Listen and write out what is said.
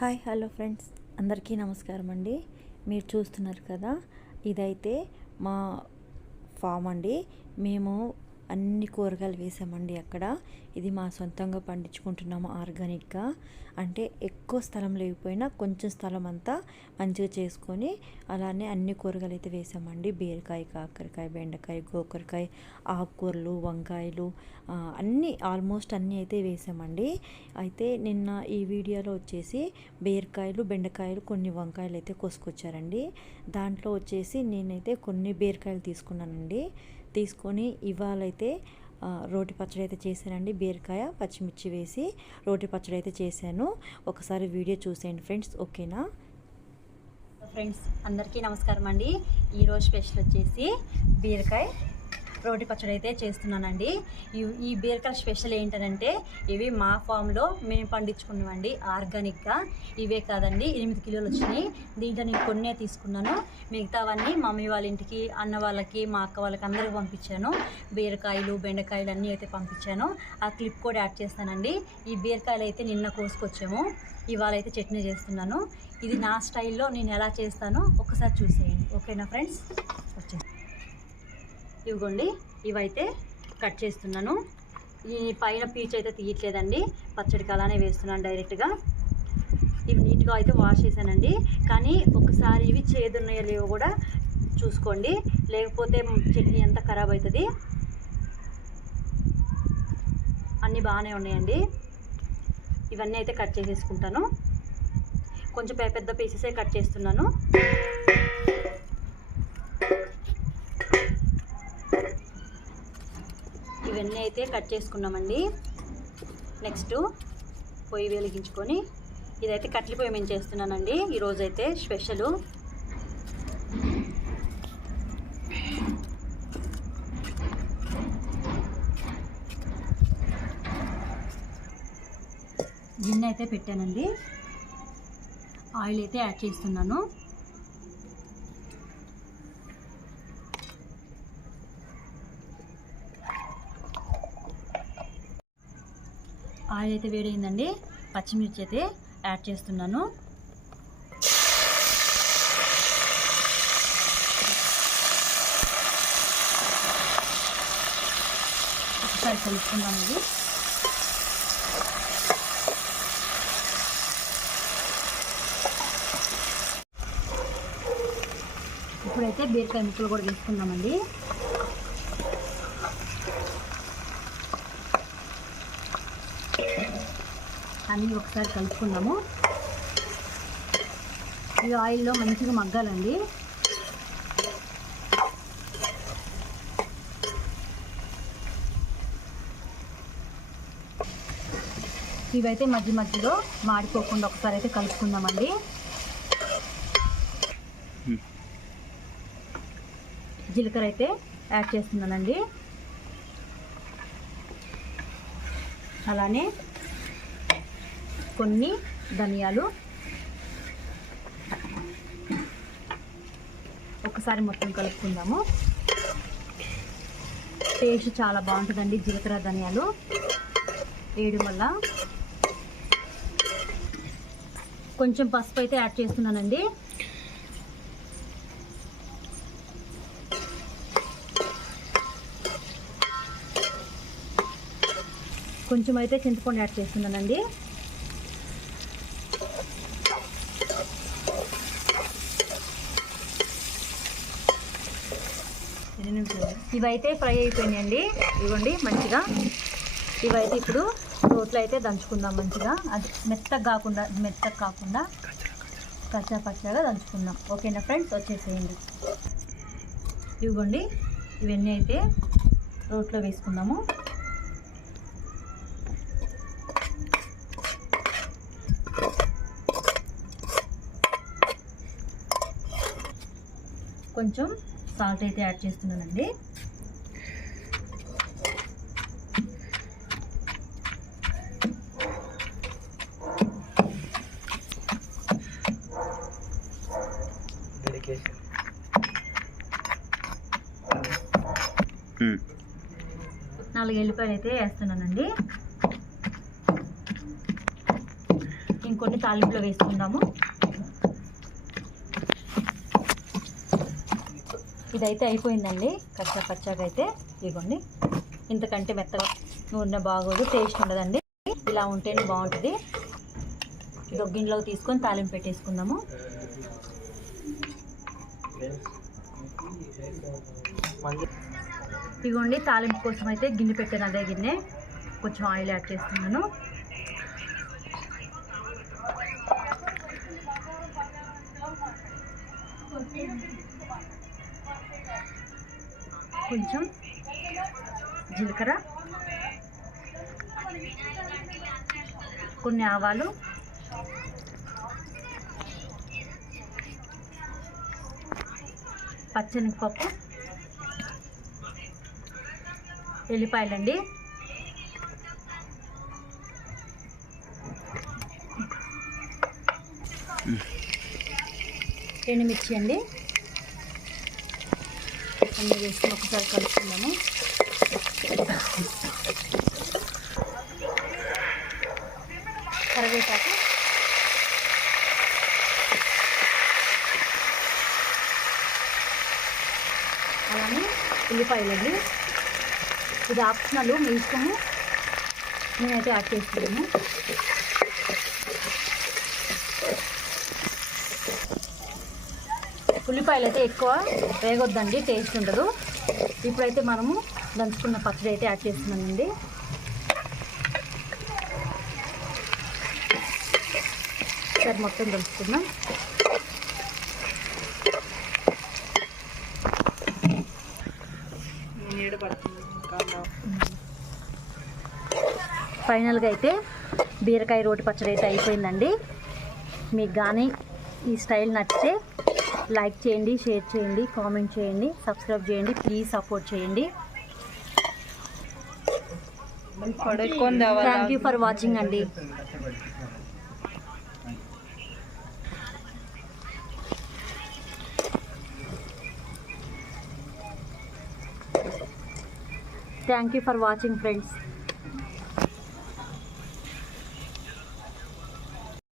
Hi hello friends, అందరికీ నమస్కారం అండి. మీరు చూస్తున్నారు కదా, ఇదైతే మా ఫామ్ అండి. మేము అన్ని కూరగాయలు వేసామండి అక్కడ. ఇది మా సొంతంగా పండించుకుంటున్నాము ఆర్గానిక్గా. అంటే ఎక్కువ స్థలం లేకపోయినా కొంచెం స్థలం అంతా మంచిగా చేసుకొని అలానే అన్ని కూరగాయలు అయితే వేసామండి. బీరకాయ, కాకరకాయ, బెండకాయ, గోకరకాయ, ఆకుకూరలు, వంకాయలు అన్నీ ఆల్మోస్ట్ అన్నీ అయితే వేసామండి. అయితే నిన్న ఈ వీడియోలో వచ్చేసి బీరకాయలు, బెండకాయలు, కొన్ని వంకాయలు అయితే కోసుకొచ్చారండి. దాంట్లో వచ్చేసి నేనైతే కొన్ని బీరకాయలు తీసుకున్నానండి. తీసుకొని ఇవాళైతే రోటి పచ్చడి అయితే చేశానండి. బీరకాయ, పచ్చిమిర్చి వేసి రోటి పచ్చడి అయితే చేశాను. ఒకసారి వీడియో చూసేయండి ఫ్రెండ్స్, ఓకేనా? ఫ్రెండ్స్ అందరికీ నమస్కారం అండి. ఈరోజు స్పెషల్ వచ్చేసి బీరకాయ రోటి పచ్చడి అయితే చేస్తున్నానండి. ఈ బీరకాయ స్పెషల్ ఏంటంటే ఇవి మా ఫామ్లో మేము పండించుకున్నామండి ఆర్గానిక్గా. ఇవే కాదండి, 8 కిలోలు వచ్చినాయి. దీంట్లో నేను కొన్నే తీసుకున్నాను. మిగతావన్నీ మమ్మీ వాళ్ళ ఇంటికి, అన్న వాళ్ళకి, మా అక్క వాళ్ళకి అందరికీ పంపించాను. బీరకాయలు, బెండకాయలు అన్నీ అయితే పంపించాను. ఆ క్లిప్ కూడా యాడ్ చేస్తానండి. ఈ బీరకాయలు అయితే నిన్న కోసుకొచ్చాము. ఇవాళ అయితే చట్నీ చేస్తున్నాను. ఇది నా స్టైల్లో నేను ఎలా చేస్తానో ఒకసారి చూసేయండి, ఓకేనా ఫ్రెండ్స్? వచ్చేసి ఇవిగోండి, ఇవైతే కట్ చేస్తున్నాను. ఈ పైన పీచ్ అయితే తీయట్లేదండి, పచ్చడికి అలానే వేస్తున్నాను డైరెక్ట్గా. ఇవి నీట్గా అయితే వాష్ చేశానండి. కానీ ఒకసారి ఇవి చేదున్నాయో లేవో కూడా చూసుకోండి, లేకపోతే చట్నీ అంతా ఖరాబ్ అవుతుంది. అన్నీ బాగానే ఉన్నాయండి. ఇవన్నీ అయితే కట్ చేసేసుకుంటాను. కొంచెం పెద్ద పీసెసే కట్ చేస్తున్నాను. ఇవన్నీ అయితే కట్ చేసుకున్నామండి. నెక్స్ట్ పొయ్యి వెలిగించుకొని ఇదైతే కట్టెల పొయ్యి మేము చేస్తున్నానండి. ఈరోజైతే స్పెషలు. గిన్నె అయితే పెట్టానండి. ఆయిల్ అయితే యాడ్ చేస్తున్నాను. ఆయిల్ అయితే వేడైందండి. పచ్చిమిర్చి అయితే యాడ్ చేస్తున్నాను. ఒకసారి కలుపుకుందాం. ఇది ఇప్పుడైతే బీరకాయ ముక్కలు కూడా వేసుకుందామండి. అన్నీ ఒకసారి కలుపుకుందాము. ఈ ఆయిల్లో మంచిగా మగ్గాలండి. ఇవైతే మధ్యలో మాడిపోకుండా ఒకసారి అయితే కలుపుకుందామండి. జీలకర్ర అయితే యాడ్ చేస్తున్నానండి. అలానే కొన్ని ధనియాలు. ఒకసారి మొత్తం కలుపుకుందాము. టేస్ట్ చాలా బాగుంటుందండి జీలకర్ర, ధనియాలు వేయడం వల్ల. కొంచెం పసుపు అయితే యాడ్ చేస్తున్నానండి. కొంచెం అయితే చింతపండు యాడ్ చేస్తున్నానండి. ఇవైతే ఫ్రై అయిపోయినాయండి. ఇవ్వండి మంచిగా. ఇవైతే ఇప్పుడు రోట్లో అయితే దంచుకుందాం మంచిగా. అది మెత్తగా కాకుండా కచ్చా పచ్చగా దంచుకుందాం, ఓకేనా ఫ్రెండ్స్? వచ్చేసేయండి. ఇవ్వండి, ఇవన్నీ అయితే రోట్లో వేసుకుందాము. కొంచెం సాల్ట్ అయితే యాడ్ చేస్తున్నానండి. నాలుగు ఎల్లిపాయలు అయితే వేస్తున్నానండి. ఇంకొన్ని ఇవన్నీ తాలింపులో వేసుకుందాము. ఇదైతే అయిపోయిందండి. పచ్చగా అయితే ఇవ్వండి. ఇంతకంటే మెత్తగా నూనె బాగోదు, టేస్ట్ ఉండదండి. ఇలా ఉంటేనే బాగుంటుంది. ఇది ఒక గిన్నెలోకి తీసుకొని తాలింపు పెట్టేసుకుందాము. ఇదిగోండి తాలింపు కోసం అయితే గిన్నె పెట్టాను. అదే గిన్నె కొంచెం ఆయిల్ యాడ్ చేస్తున్నాను. కొంచెం జీలకర్ర, కొన్ని ఆవాలు, పచ్చనిపప్పు, ఎల్లిపాయలండి, ఎండుమిర్చి అండి. అన్నీ వేసుకుని ఒకసారి కలుపుకుందాము. కరివేపాకు, అలానే ఉల్లిపాయలండి. ఇది ఆప్షనల్, మీ ఇష్టము. నేనైతే యాడ్ చేస్తున్నాను. ఉల్లిపాయలు అయితే ఎక్కువ వేగొద్దండి, టేస్ట్ ఉండదు. ఇప్పుడైతే మనము దంచుకున్న పచ్చడి అయితే యాడ్ చేస్తున్నానండి. సరే మొత్తం దంచుకుందాం. ఫైనల్గా అయితే బీరకాయ రోటి పచ్చడి అయితే అయిపోయిందండి. మీకు కానీ ఈ స్టైల్ నచ్చితే లైక్ చేయండి, షేర్ చేయండి, కామెంట్ చేయండి, సబ్స్క్రైబ్ చేయండి. ప్లీజ్ సపోర్ట్ చేయండి. థ్యాంక్ యూ ఫర్ వాచింగ్ అండి. Thank you for watching friends.